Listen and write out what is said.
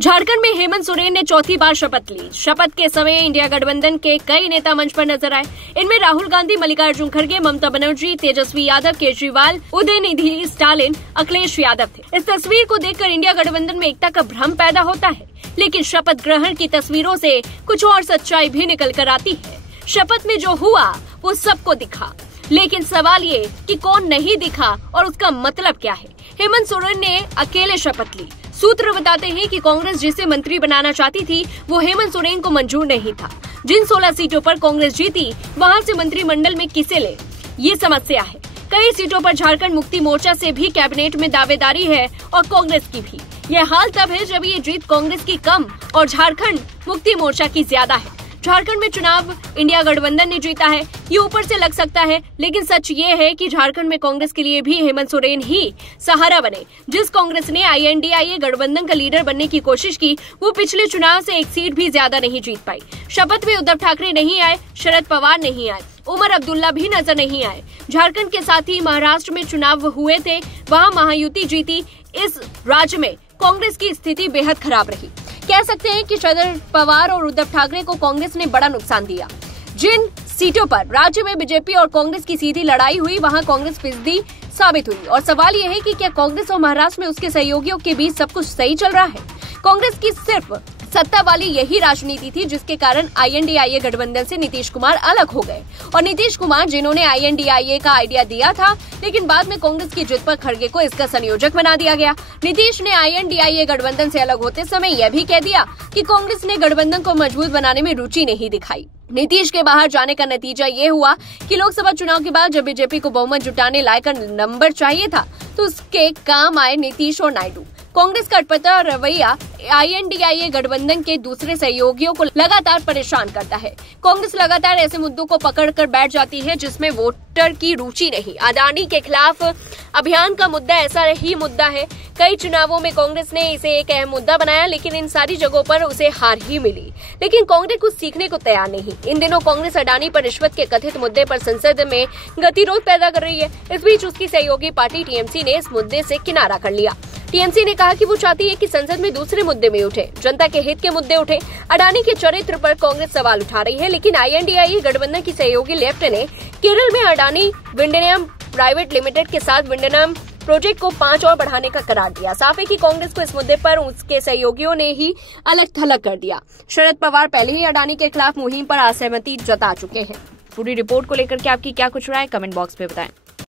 झारखंड में हेमंत सोरेन ने चौथी बार शपथ ली। शपथ के समय इंडिया गठबंधन के कई नेता मंच पर नजर आए। इनमें राहुल गांधी, मल्लिकार्जुन खड़गे, ममता बनर्जी, तेजस्वी यादव, केजरीवाल, उदयनिधि स्टालिन, अखिलेश यादव थे। इस तस्वीर को देखकर इंडिया गठबंधन में एकता का भ्रम पैदा होता है, लेकिन शपथ ग्रहण की तस्वीरों से कुछ और सच्चाई भी निकल कर आती है। शपथ में जो हुआ वो सबको दिखा, लेकिन सवाल ये कि कौन नहीं दिखा और उसका मतलब क्या है। हेमंत सोरेन ने अकेले शपथ ली। सूत्र बताते हैं कि कांग्रेस जिसे मंत्री बनाना चाहती थी वो हेमंत सोरेन को मंजूर नहीं था। जिन 16 सीटों पर कांग्रेस जीती वहां से मंत्रिमंडल में किसे ले, ये समस्या है। कई सीटों पर झारखंड मुक्ति मोर्चा से भी कैबिनेट में दावेदारी है और कांग्रेस की भी। यह हाल तब है जब ये जीत कांग्रेस की कम और झारखंड मुक्ति मोर्चा की ज्यादा है। झारखंड में चुनाव इंडिया गठबंधन ने जीता है, ये ऊपर से लग सकता है, लेकिन सच ये है कि झारखंड में कांग्रेस के लिए भी हेमंत सोरेन ही सहारा बने। जिस कांग्रेस ने INDIA गठबंधन का लीडर बनने की कोशिश की वो पिछले चुनाव से एक सीट भी ज्यादा नहीं जीत पाई। शपथ में उद्धव ठाकरे नहीं आए, शरद पवार नहीं आए, उमर अब्दुल्ला भी नजर नहीं आए। झारखंड के साथ ही महाराष्ट्र में चुनाव हुए थे, वहाँ महायुति जीती। इस राज्य में कांग्रेस की स्थिति बेहद खराब रही। कह सकते हैं कि शरद पवार और उद्धव ठाकरे को कांग्रेस ने बड़ा नुकसान दिया। जिन सीटों पर राज्य में बीजेपी और कांग्रेस की सीधी लड़ाई हुई वहां कांग्रेस फिसदी साबित हुई। और सवाल यह है कि क्या कांग्रेस और महाराष्ट्र में उसके सहयोगियों के बीच सब कुछ सही चल रहा है। कांग्रेस की सिर्फ सत्ता वाली यही राजनीति थी जिसके कारण INDIA गठबंधन से नीतीश कुमार अलग हो गए। और नीतीश कुमार जिन्होंने INDIA का आइडिया दिया था, लेकिन बाद में कांग्रेस की जिद पर खड़गे को इसका संयोजक बना दिया गया। नीतीश ने INDIA गठबंधन से अलग होते समय यह भी कह दिया कि कांग्रेस ने गठबंधन को मजबूत बनाने में रुचि नहीं दिखाई। नीतीश के बाहर जाने का नतीजा ये हुआ कि लोकसभा चुनाव के बाद जब बीजेपी को बहुमत जुटाने लायक नंबर चाहिए था तो उसके काम आए नीतीश और नायडू। कांग्रेस का अटपटा रवैया INDIA गठबंधन के दूसरे सहयोगियों को लगातार परेशान करता है। कांग्रेस लगातार ऐसे मुद्दों को पकड़कर बैठ जाती है जिसमें वोटर की रुचि नहीं। अडानी के खिलाफ अभियान का मुद्दा ऐसा ही मुद्दा है। कई चुनावों में कांग्रेस ने इसे एक अहम मुद्दा बनाया, लेकिन इन सारी जगहों पर उसे हार ही मिली। लेकिन कांग्रेस कुछ सीखने को तैयार नहीं। इन दिनों कांग्रेस अडानी पर रिश्वत के कथित मुद्दे पर संसद में गतिरोध पैदा कर रही है। इस बीच उसकी सहयोगी पार्टी TMC ने इस मुद्दे से किनारा कर लिया। TMC ने कहा कि वो चाहती है कि संसद में दूसरे मुद्दे में उठे, जनता के हित के मुद्दे उठे। अडानी के चरित्र पर कांग्रेस सवाल उठा रही है, लेकिन INDIA गठबंधन की सहयोगी लेफ्ट ने केरल में अडानी विंडनम प्राइवेट लिमिटेड के साथ विंडनम प्रोजेक्ट को 5 और बढ़ाने का करार दिया। साफ है कि कांग्रेस को इस मुद्दे पर उसके सहयोगियों ने ही अलग थलग कर दिया। शरद पवार पहले ही अडानी के खिलाफ मुहिम पर असहमति जता चुके हैं। पूरी रिपोर्ट को लेकर के आपकी क्या कुछ राय, कमेंट बॉक्स में बताएं।